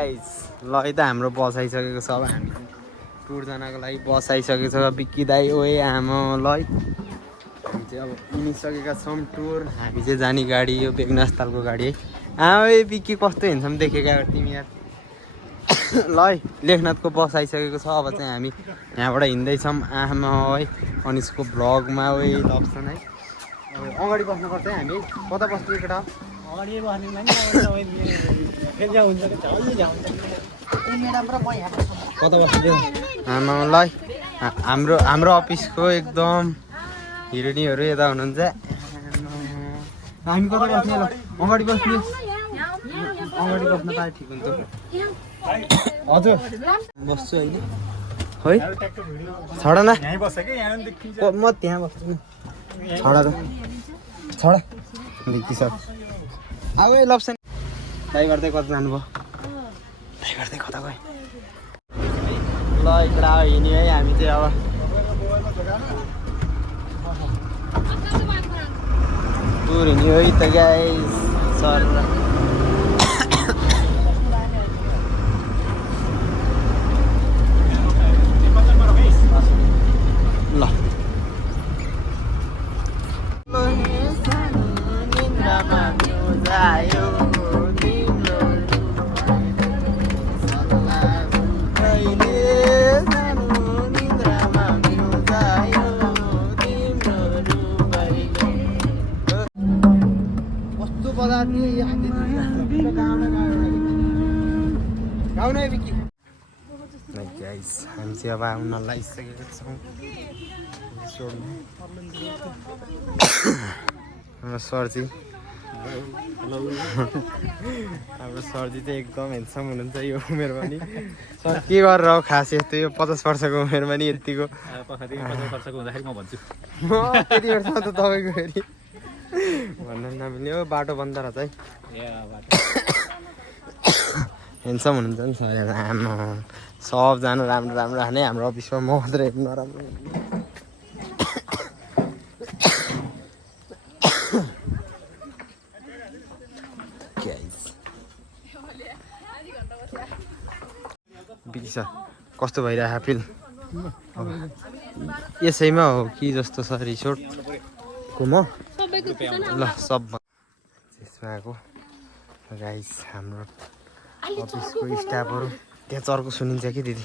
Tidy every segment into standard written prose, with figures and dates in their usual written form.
Guys ल है त हाम्रो बस आइसकेको छ अब हामी टुर जानको लागि बस आइसकेको छ बिक्की दाइ ओए आमा ल है हामी चाहिँ अब हिँडिसकेका छौँ टुर हामी चाहिँ जाने गाडी यो बेगनास्थलको गाडी है ए बिक्की कस्तो हिँड्छौँ देखेका तिमी यार ल है लेखनाथको बस आइसकेको छ अब चाहिँ हामी यहाँबाट हिँड्दैछौँ आमा है अनिसको भ्लगमा ओए लप्सन है अगाडि बस्नुपर्छ है हामी कता बस्ने केटा कता बस्नु आमा ल हाम्रो अफिसको एकदम हिरोनीहरू यता हुनुहुन्छ हामी कता बस्ने ल अगाडि बस्ने अगाडि बस्न पाए ठिक हुन्छ हजुर बस्छु अहिले है छोड न म त्यहाँ बस्छु नि छोडा त छोडा देखि सर अब ए लप्सन दाइ गर्दै कता जानुभयो दाइ गर्दै कता गयो ल इकडे अब हिँड्यो है हामी चाहिँ अब टुर हिँड्यो है त गाइस सर ल गाइस हामी चाहिँ अब आउन लागिसकेको छौँ हाम्रो सरजी हाम्रो सरजी चाहिँ एकदम हेन्डसम हुनुहुन्छ यो उमेरमा नि सर के गरेर हो खास यस्तो यो 50 वर्षको उमेरमा नि यतिको 50 वर्षको हुँदाखेरि म भन्छु म त्यति वर्षमा त तपाईँको फेरि भन्न नमिल्ने हो बाटो बन्द रहेछ है हेन्डसम हुनुहुन्छ नि सर आमा सबजना राम्रो राम्रो खाने हाम्रो अफिसमा म मात्रै नराम्रो बिकी सर कस्तो भइरहेको फिल यसैमा हो कि जस्तो छ रिसोर्टको म ल सब त्यसमा आएको गाइस हाम्रो अफिसको स्टाफहरू त्यहाँ चर्को सुनिन्छ कि दिदी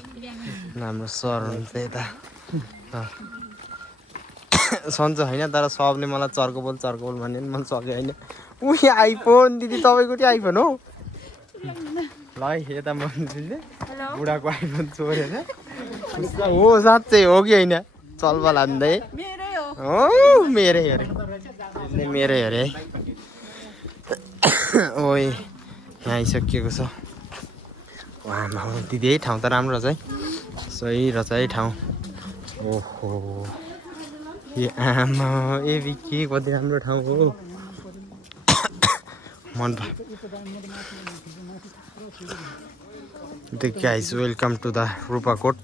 हाम्रो सर हुनुहुन्छ यता सन्चो होइन तर सबले मलाई चर्को बोल भन्यो नि मैले सकेँ होइन उही आइफोन दिदी तपाईँको त्यो आइफोन हो ल है यता मन्दिरले बुढाको आइफोन चोरेर हो साँच्चै हो कि होइन चलबल हान्दै हो मेरै अरे मेरै अरे है ओए यहाँ आइसकिएको छ आमा दिदी है ठाउँ त राम्रो रहेछ है सही रहेछ है ठाउँ ओहो ए आमा ए बिकी कति राम्रो ठाउँ हो मन guys welcome to the Rupakot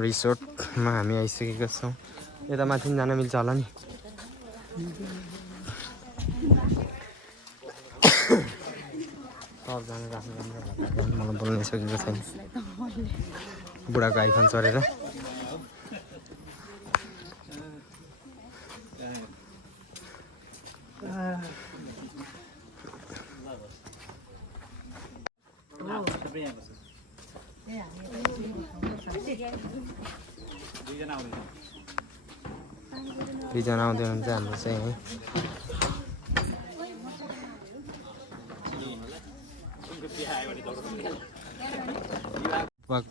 रिसोर्टमा हामी आइसकेका छौँ यता माथि जान मिल्छ होला नि सबजना राम्रो राम्रो मलाई बोल्न सकेको छैन बुढाको आइफोन चढेर दुईजना आउँदै हुनुहुन्छ हाम्रो चाहिँ है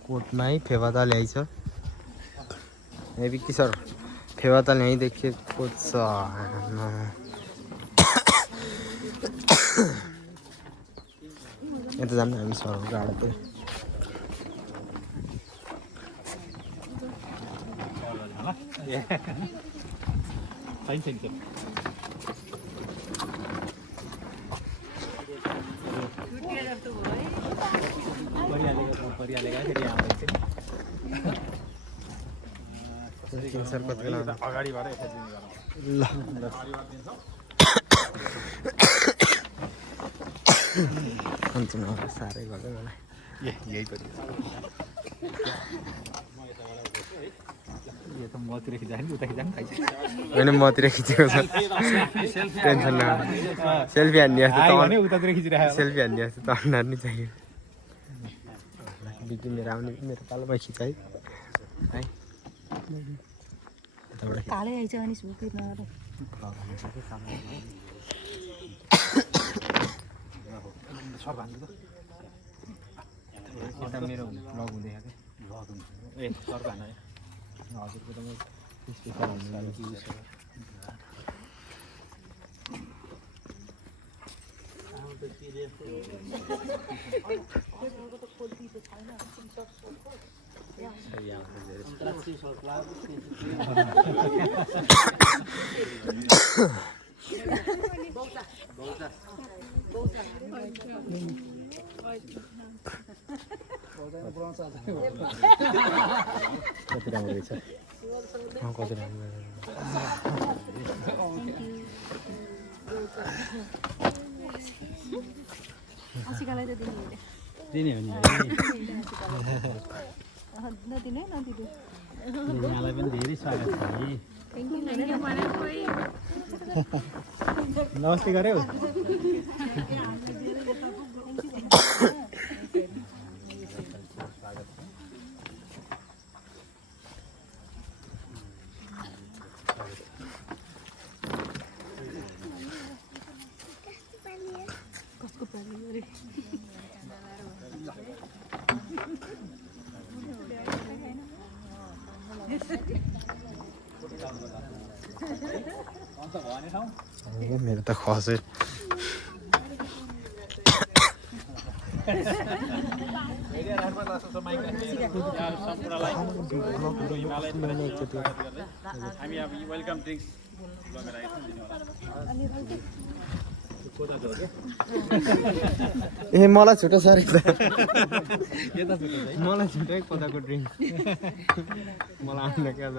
कोटमा है फेवा ल्याइछ ए बिक्की सर फेवा त ल्याइदेखिएको छ यता जानु हामी सरको गाडीतिर सर कति बेला अगाडिबाट ल साह्रै गर्दै मलाई यही पनि यो त मतिर खिचायो नि उता खिचायो खाइन्छ होइन मतिर खिचेको छ टेन्सन न सेल्फी हान्ने भने उतातिर खिचिरहेको सेल्फी हान्ने जस्तो त अनुहार नि चाहियो बिक्री मेरो आउने मेरो पालोमा खिचाइ है कालै आइज अनि सुकिर नगर यता मेरो ब्लग हुँदैछ ए सरको हान हजुरको त म स्पेसल कति राम्रो रहेछ कति राम्रो आशिकालाई त दिने दिने हो नि नदिने नदिने यहाँलाई पनि धेरै स्वागत छ नमस्ते गर्यो कसको पानी अरे मेरो त खसे हामी अब वेलकम ड्रिङ्क्स लगेर ए मलाई छुट्टो सरी त मलाई छुट्टै कोदाको ड्रिङ्क मलाई आउँदैन क्या त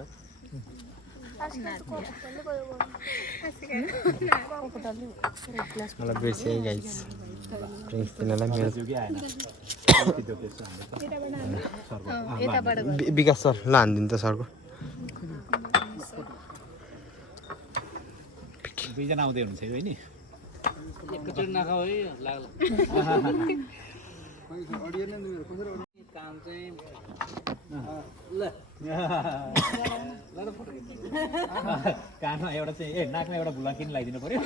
मलाई बिर्सेँ गाइस ड्रिङ्क्स दिनलाई मेरो विकास सर ल हानिदिनु त सरको दुईजना आउँदै हुनुहुन्छ है नि एकचोटि नखाऊ है लाग्ला काम चाहिँ ल कानमा एउटा चाहिँ नाकमा एउटा भुला किन लगाइदिनु पर्यो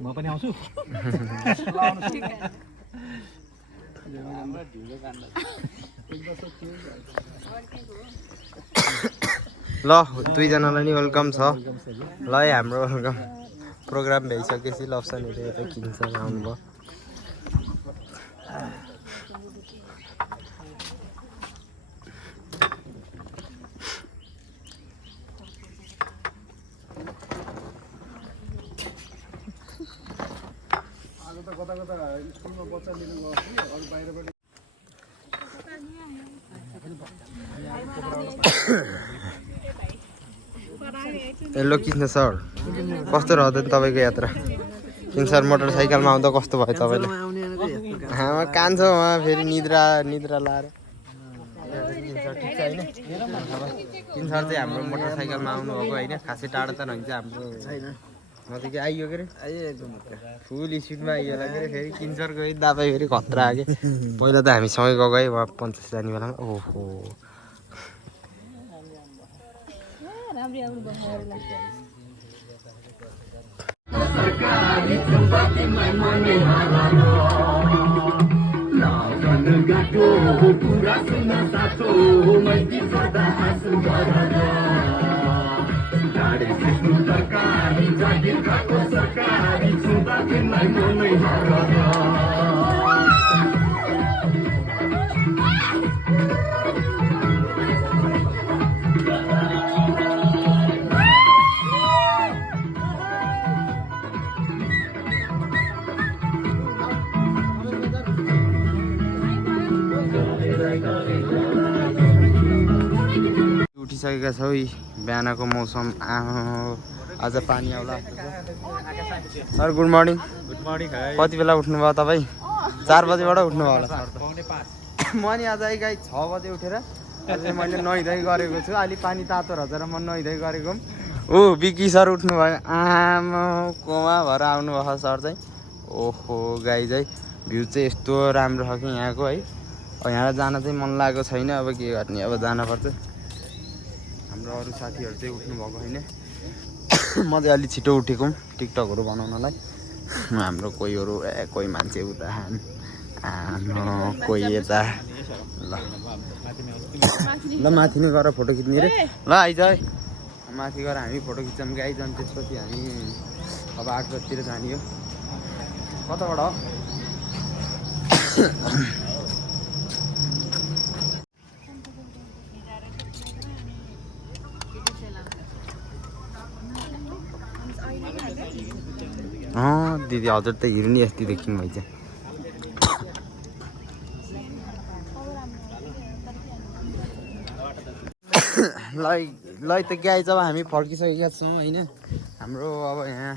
म पनि आउँछु ल दुईजनालाई नि वेलकम छ ल है हाम्रो वेलकम प्रोग्राम भइसकेपछि लप्सनहरू यता किन्छ आउनुभयो हेलो किन सर कस्तो रहँदैन तपाईँको यात्रा किन सर मोटरसाइकलमा आउँदा कस्तो भयो तपाईँले हामा कान्छ उहाँ फेरि निद्रा लाएर ठिक छ होइन किन सर चाहिँ हाम्रो मोटरसाइकलमा आउनुभएको होइन खासै टाढो त रहन्छ हाम्रो म त के आइयो के अरे फुल स्पिडमा आइयो के अरे फेरि किन सरको दापाई फेरि खतरा आयो कि पहिला त हामी सँगै गएको है उहाँ 50 जाने बेलामा ओहो राम्री आउनु भयो फर्किसकेका छौँ। बिहानको मौसम आज पानी आउला। Sir good morning. Good morning है। कति बेला उठ्नुभयो तपाईँ? 4 बजेबाट उठ्नुभयो होला सर त। पाउने 5 म नि आज गाई 6 बजे उठेर अहिले मैले नुहाइधुवाइ गरेको छु। अलि पानी तातो रहेछ र म नुहाइधुवाइ गरेको। ऊ बिकी सर उठ्नुभयो। आमा कोमा भएर आउनुभयो सर चाहिँ। ओहो गाई चाहिँ भ्यू चाहिँ यस्तो राम्रो छ कि यहाँको है। यहाँ जान चाहिँ मन लागेको छैन। अब के गर्ने, अब जानुपर्छ। हाम्रो अरू साथीहरू चाहिँ उठ्नुभएको होइन। म चाहिँ अलि छिटो उठेको टिकटकहरू बनाउनलाई। हाम्रो कोही मान्छे उता कोही यता। ल माथि नै गएर फोटो खिच्ने रे। ल आइज है माथि गएर हामी फोटो खिच्छौँ कि आइज। त्यसपछि हामी अब 8 बजीतिर जाने हो। कताबाट हो? दिदी हजुर त हिँड्ने अस्ति देखिनु भएछ। ल त गाई जब हामी फर्किसकेका छौँ होइन। हाम्रो अब यहाँ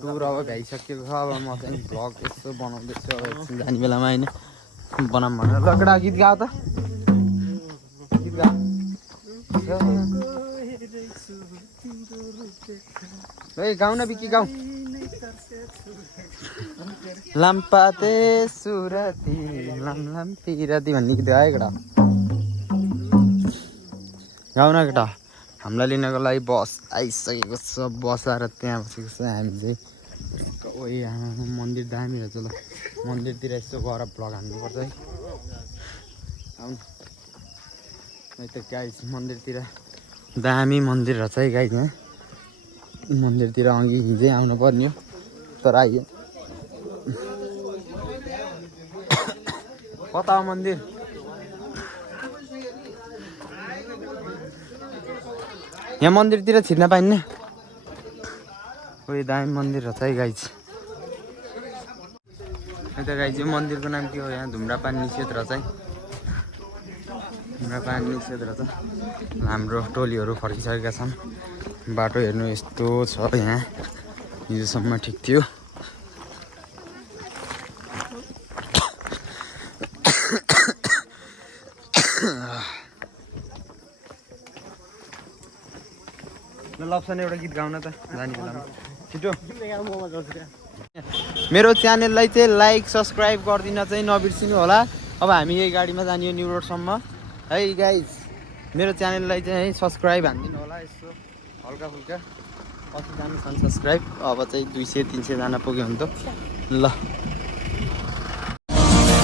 टुर अब भ्याइसकेको छ। अब म चाहिँ भ्लग यसो बनाउँदैछु अब एकछिन जाने बेलामा होइन। बनाऊँ भनेर ल केटा गीत गा त। गीत गा। ए गाउँ न बिकी गाउँ। लाम्पाते सुरती लाम पिरती भन्ने गीत गायो केटा। गाउँ न केटा। हामीलाई लिनको लागि बस आइसकेको छ। बस आएर त्यहाँ बसेको छ हामी चाहिँ। ओइ मन्दिर दामी रहेछ। ल मन्दिरतिर यसो गएर भ्लग हान्नुपर्छ है। आउनु त गाइस मन्दिरतिर दामी मन्दिर रहेछ है गाइस। यहाँ मन्दिरतिर अघि हिजै आउनु पर्ने हो तर आइयो। कता हो मन्दिर? यहाँ मन्दिरतिर छिर्न पाइन्न। कोही दामी मन्दिर रहेछ है गाइस। यता गाइस यो मन्दिरको नाम के हो? यहाँ धुम्रापान निषेध रहेछ है। धुम्रापान निषेध रहेछ। हाम्रो टोलीहरू फर्किसकेका छन्। बाटो हेर्नु यस्तो छ यहाँ। हिजोसम्म ठिक थियो। ल लप्सन एउटा गीत गाउन त जाने बेलामा छिटो। मेरो च्यानललाई चाहिँ लाइक सब्सक्राइब गरिदिन चाहिँ नबिर्सिनु होला। अब हामी यही गाडीमा जाने हो न्यु रोडसम्म है गाइज। मेरो च्यानललाई चाहिँ है सब्सक्राइब हानिदिनु होला। यसो हल्का फुल्का कतिजना छन् सब्सक्राइब। अब चाहिँ 200-300 जना पुग्यो भने त ल।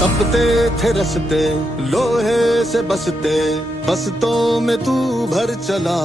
तपते थे रस्ते लोहे से बसते बसतों में तू भर चला